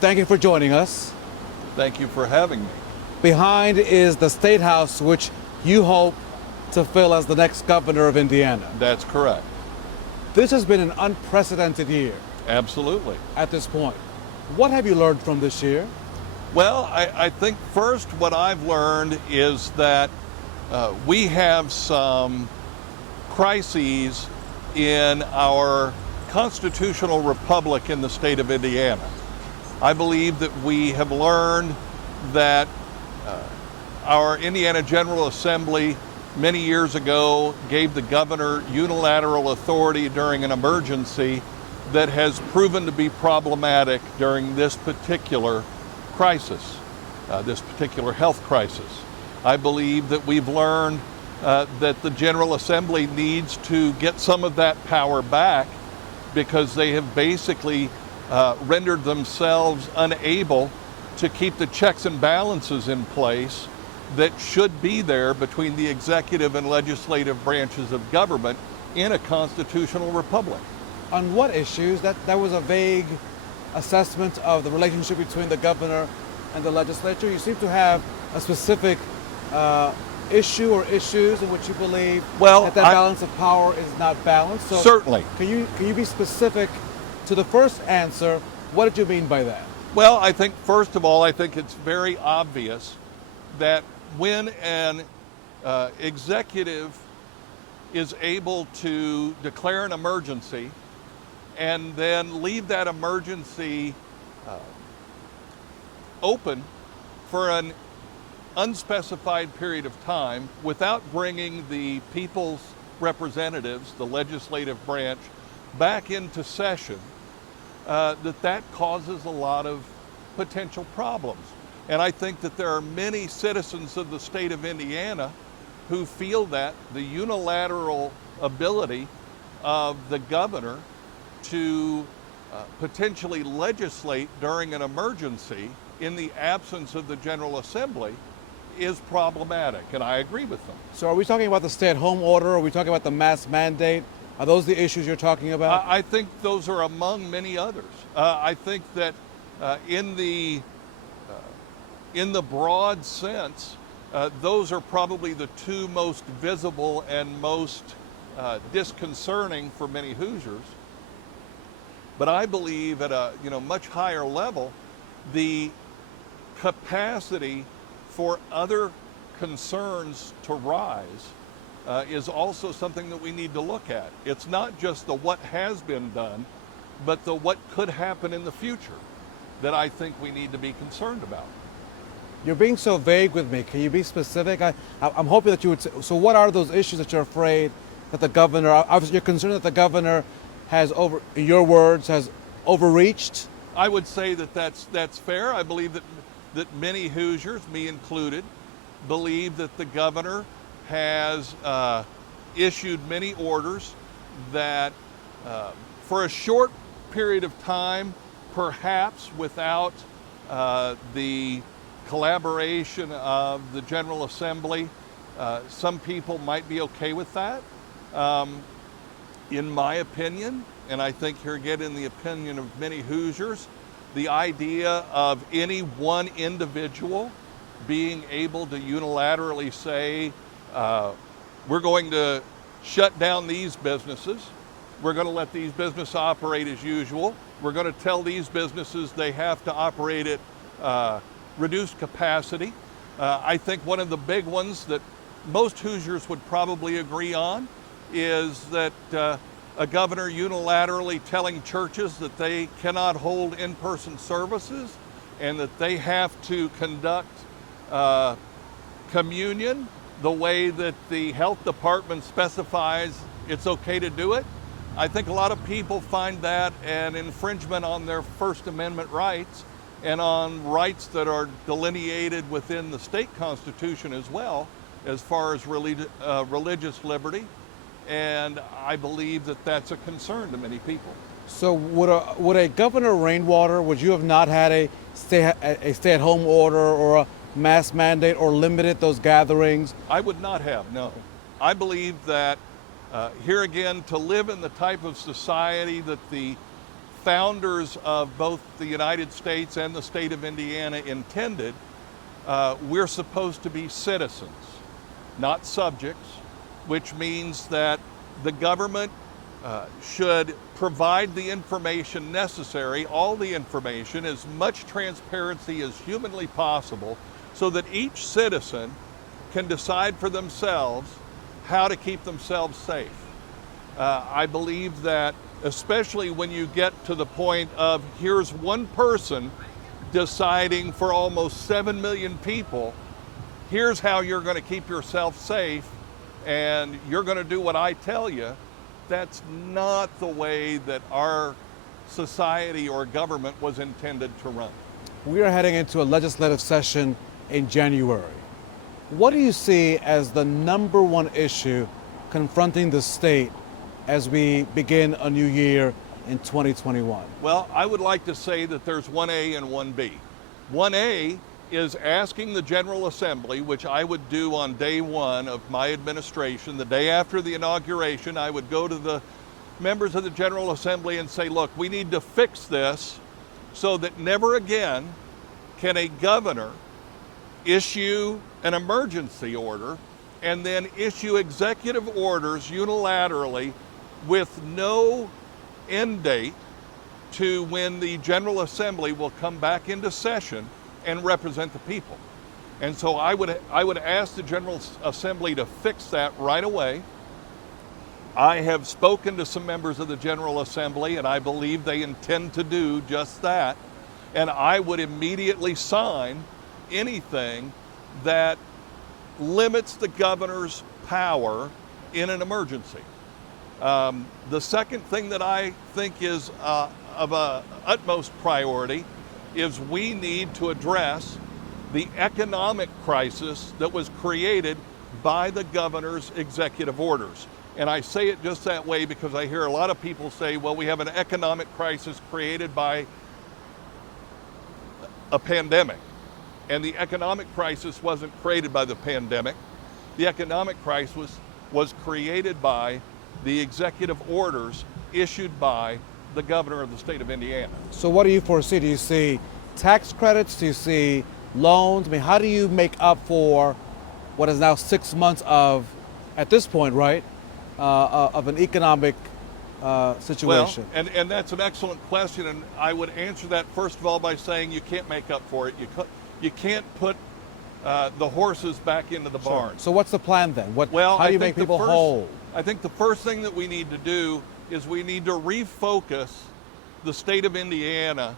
Thank you for joining us. Thank you for having me. Behind is the State House, which you hope to fill as the next governor of Indiana. That's correct. This has been an unprecedented year Absolutely. at this point. What have you learned from this year? Well, I think first what I've learned is that we have some crises in our constitutional republic in the state of Indiana. I believe that we have learned that our Indiana General Assembly many years ago gave the governor unilateral authority during an emergency that has proven to be problematic during this particular crisis, this particular health crisis. I believe that we've learned that the General Assembly needs to get some of that power back because they have basically rendered themselves unable to keep the checks and balances in place that should be there between the executive and legislative branches of government in a constitutional republic. On what issues? That was a vague assessment of the relationship between the governor and the legislature. You seem to have a specific issue or issues in which you believe that balance of power is not balanced. So certainly. Can you be specific to the first answer? What did you mean by that? Well, I think first of all, I think it's very obvious that when an executive is able to declare an emergency and then leave that emergency open for an unspecified period of time without bringing the people's representatives, the legislative branch, back into session, that causes a lot of potential problems. And I think that there are many citizens of the state of Indiana who feel that the unilateral ability of the governor to potentially legislate during an emergency in the absence of the General Assembly is problematic, and I agree with them. So are we talking about the stay-at-home order? Are we talking about the mask mandate? Are those the issues you're talking about? I think those are among many others. I think that in the broad sense, those are probably the two most visible and most disconcerting for many Hoosiers. But I believe at a much higher level, the capacity for other concerns to rise is also something that we need to look at. It's not just the what has been done, but the what could happen in the future that I think we need to be concerned about. You're being so vague with me. Can you be specific? I'm hoping that you would say, so what are those issues that you're afraid that the governor, obviously you're concerned that the governor has in your words, has overreached? I would say that that's fair. I believe that many Hoosiers, me included, believe that the governor has issued many orders that for a short period of time, perhaps without the collaboration of the General Assembly, some people might be okay with that. In my opinion, and I think here again in the opinion of many Hoosiers, the idea of any one individual being able to unilaterally say, we're going to shut down these businesses, we're going to let these businesses operate as usual, we're going to tell these businesses they have to operate at reduced capacity. I think one of the big ones that most Hoosiers would probably agree on is that a governor unilaterally telling churches that they cannot hold in-person services and that they have to conduct communion the way that the health department specifies it's okay to do it. I think a lot of people find that an infringement on their First Amendment rights and on rights that are delineated within the state constitution as well, as far as religious liberty. And I believe that that's a concern to many people. So would a Governor Rainwater, would you have not had a stay-at-home order or a mask mandate or limited those gatherings? I would not have, no. I believe that here again, to live in the type of society that the founders of both the United States and the state of Indiana intended, we're supposed to be citizens, not subjects, which means that the government should provide the information necessary, all the information, as much transparency as humanly possible, so that each citizen can decide for themselves how to keep themselves safe. I believe that especially when you get to the point of here's one person deciding for almost 7 million people, here's how you're going to keep yourself safe, and you're going to do what I tell you, that's not the way that our society or government was intended to run. We are heading into a legislative session in January. What do you see as the number one issue confronting the state as we begin a new year in 2021? Well, I would like to say that there's 1A and 1B. 1A is asking the General Assembly, which I would do on day one of my administration. The day after the inauguration, I would go to the members of the General Assembly and say, look, we need to fix this so that never again can a governor issue an emergency order and then issue executive orders unilaterally with no end date to when the General Assembly will come back into session and represent the people. And so I would ask the General Assembly to fix that right away. I have spoken to some members of the General Assembly, and I believe they intend to do just that. And I would immediately sign anything that limits the governor's power in an emergency. The second thing that I think is of utmost priority is we need to address the economic crisis that was created by the governor's executive orders. And I say it just that way because I hear a lot of people say, well, we have an economic crisis created by a pandemic. And the economic crisis wasn't created by the pandemic. The economic crisis was created by the executive orders issued by the governor of the state of Indiana. So what do you foresee? Do you see tax credits? Do you see loans? I mean, how do you make up for what is now 6 months of, at this point, right, of an economic situation? Well, and that's an excellent question, and I would answer that first of all by saying you can't make up for it. You can't put the horses back into the barn. So what's the plan then? How do you make people whole? I think the first thing that we need to do is we need to refocus the state of Indiana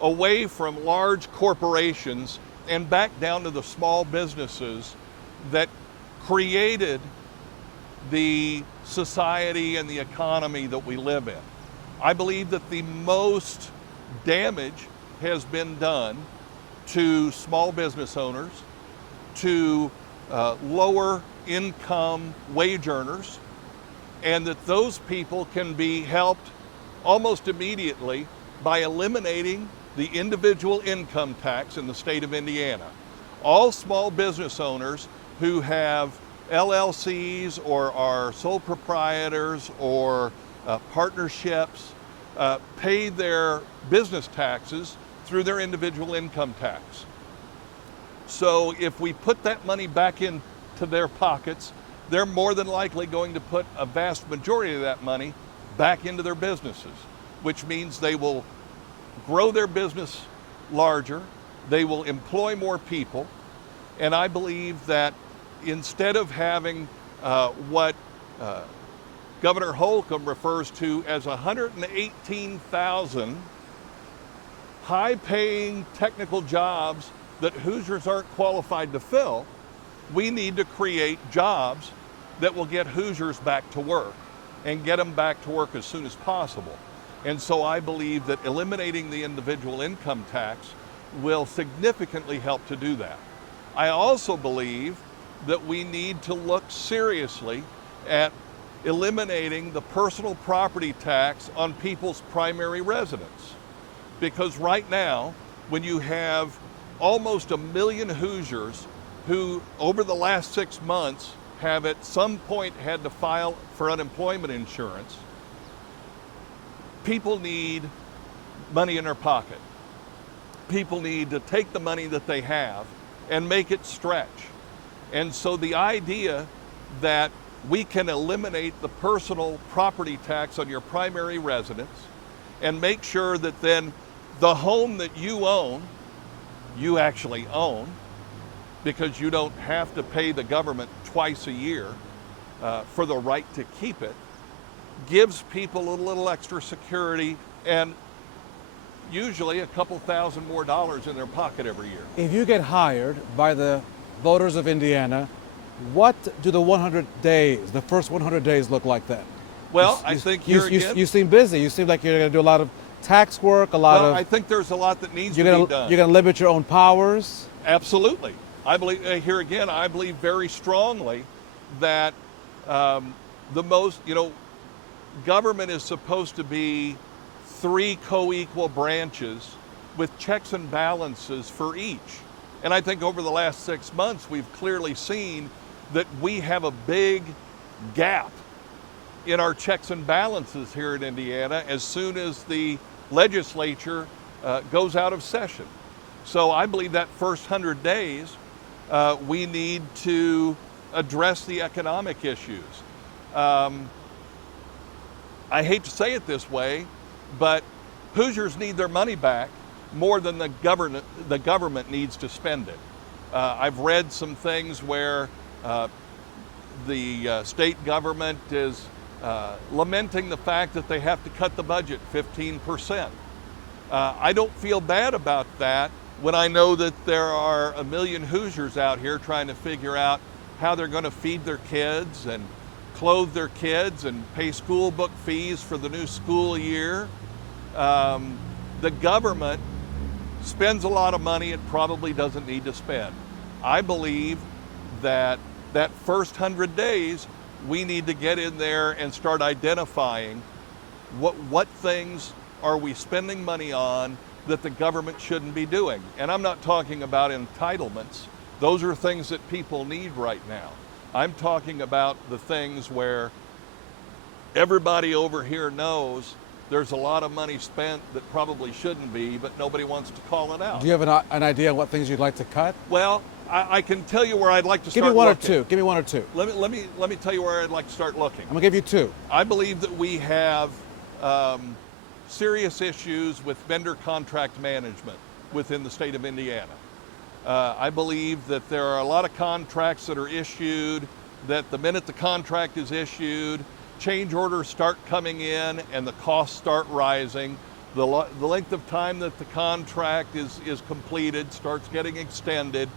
away from large corporations and back down to the small businesses that created the society and the economy that we live in. I believe that the most damage has been done to small business owners, to lower income wage earners, and that those people can be helped almost immediately by eliminating the individual income tax in the state of Indiana. All small business owners who have LLCs or are sole proprietors or partnerships pay their business taxes through their individual income tax. So if we put that money back into their pockets, they're more than likely going to put a vast majority of that money back into their businesses, which means they will grow their business larger, they will employ more people, and I believe that instead of having what Governor Holcomb refers to as 118,000 high-paying technical jobs that Hoosiers aren't qualified to fill, we need to create jobs that will get Hoosiers back to work and get them back to work as soon as possible. And so I believe that eliminating the individual income tax will significantly help to do that. I also believe that we need to look seriously at eliminating the personal property tax on people's primary residence. Because right now, when you have almost 1 million Hoosiers who over the last 6 months have at some point had to file for unemployment insurance, people need money in their pocket. People need to take the money that they have and make it stretch. And so the idea that we can eliminate the personal property tax on your primary residence and make sure that then the home that you own, you actually own, because you don't have to pay the government twice a year for the right to keep it, gives people a little extra security and usually a couple thousand more dollars in their pocket every year. If you get hired by the voters of Indiana, what do the 100 days, the first 100 days look like then? Well, I think here again, you seem busy. You seem like you're going to do a lot of tax work, a lot of... I think there's a lot that needs to be done. You're going to limit your own powers? Absolutely. I believe, here again, I believe very strongly that government is supposed to be 3 co-equal branches with checks and balances for each. And I think over the last 6 months, we've clearly seen that we have a big gap in our checks and balances here in Indiana as soon as the legislature goes out of session. So I believe that first 100 days, we need to address the economic issues. I hate to say it this way, but Hoosiers need their money back more than the government needs to spend it. I've read some things where the state government is lamenting the fact that they have to cut the budget 15%. I don't feel bad about that when I know that there are a million Hoosiers out here trying to figure out how they're going to feed their kids and clothe their kids and pay school book fees for the new school year. The government spends a lot of money it probably doesn't need to spend. I believe that first 100 days, we need to get in there and start identifying what things are we spending money on that the government shouldn't be doing. And I'm not talking about entitlements. Those are things that people need right now. I'm talking about the things where everybody over here knows there's a lot of money spent that probably shouldn't be, but nobody wants to call it out. Do you have an idea of what things you'd like to cut? Well, I can tell you where I'd like to start looking. Give me one looking. or two. Give me one or two. Let me tell you where I'd like to start looking. I'm gonna give you two. I believe that we have serious issues with vendor contract management within the state of Indiana. I believe that there are a lot of contracts that are issued that the minute the contract is issued, change orders start coming in and the costs start rising. The length of time that the contract is completed starts getting extended.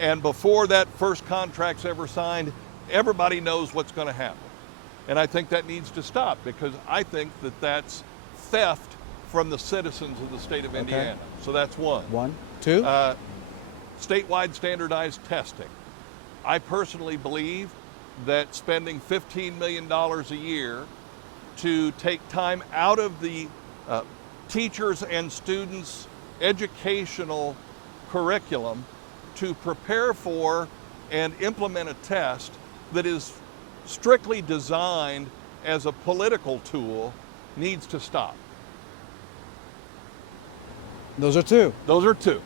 And before that first contract's ever signed, everybody knows what's going to happen. And I think that needs to stop because I think that that's theft from the citizens of the state of Indiana. So that's one. One. Two? Statewide standardized testing. I personally believe that spending $15 million a year to take time out of the teachers and students' educational curriculum to prepare for and implement a test that is strictly designed as a political tool needs to stop. Those are two. Those are two.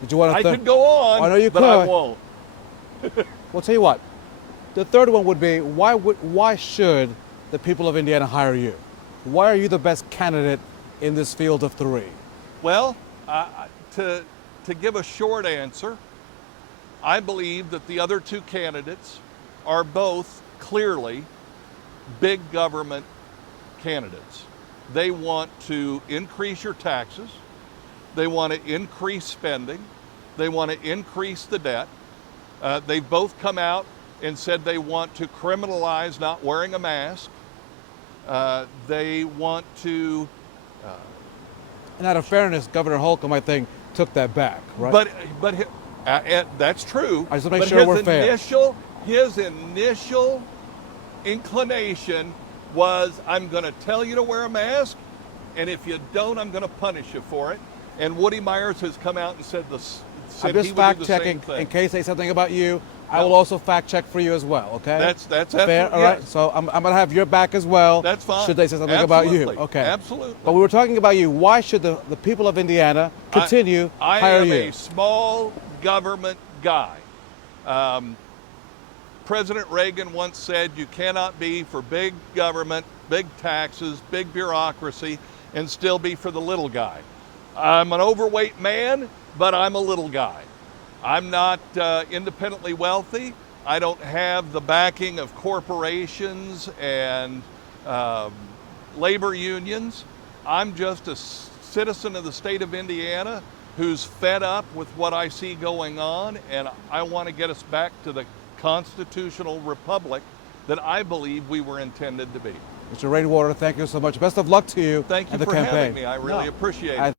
Did you want to? I could go on, I know you but could. I won't. Well, tell you what. The third one would be why should the people of Indiana hire you? Why are you the best candidate in this field of three? Well, to give a short answer, I believe that the other two candidates are both clearly big government candidates. They want to increase your taxes. They want to increase spending. They want to increase the debt. They've both come out and said they want to criminalize not wearing a mask. They want to... And out of fairness, Governor Holcomb, I think, took that back, right? But that's true. I just want to make sure we're fair. His initial inclination was, I'm going to tell you to wear a mask, and if you don't, I'm going to punish you for it. And Woody Myers has come out and said I'm just fact checking in case they say something about you. I will also fact check for you as well, okay? That's fair. absolutely, All right. yes. So I'm gonna have your back as well. That's fine. Should they say something about you? Absolutely. Okay. Absolutely. But we were talking about you. Why should the people of Indiana continue I hire am you? a small government guy. President Reagan once said you cannot be for big government, big taxes, big bureaucracy, and still be for the little guy. I'm an overweight man, but I'm a little guy. I'm not independently wealthy. I don't have the backing of corporations and labor unions. I'm just a citizen of the state of Indiana who's fed up with what I see going on, and I want to get us back to the constitutional republic that I believe we were intended to be. Mr. Rainwater, thank you so much. Best of luck to you. Thank you and the for campaign. having me. I really appreciate it.